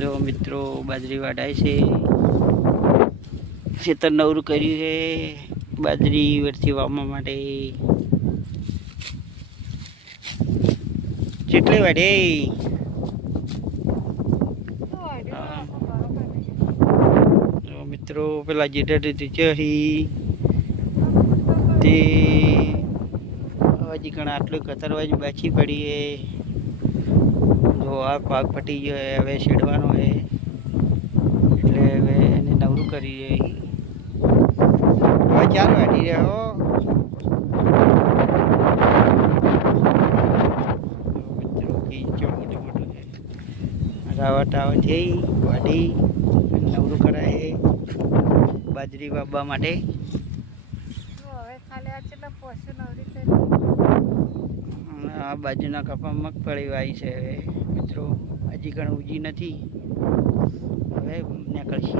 જો મિત્રો બાજરી વાઢાય છે, ખેતર નવરું કર્યું છે બાજરી વરથી વાવવા માટે. કેટલી વાઢે જો મિત્રો પેલા જેઠા ચહી તે હજી ઘણા આટલું કતરવાજ બાછી પડી હે. જો આ પાક પટી ગયો હે, હવે છેડવાનો હે એટલે હવે એને નવરું કરી હવે 4 વાઢી રહ્યો. મિત્રો કીચો મોટું મોટું છે, રાવટ આવે છે વાઢી નવરું કરાય બાજરી વાવવા માટે. આ બાજુના કપા મગફળી વાવી છે હવે મિત્રો, હજી ઘણું ઉજી નથી, હવે નીકળશે.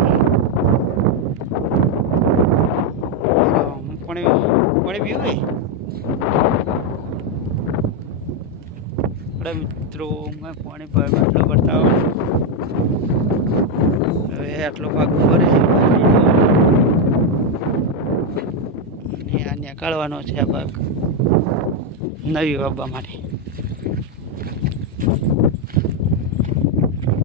પાણી પીવું આપણે મિત્રો, મેં પાણી આટલો બતાવો હવે આટલો ભાગ ભરે આ નીકાળવાનો છે આ ભાગ નવી વાવવા માટે.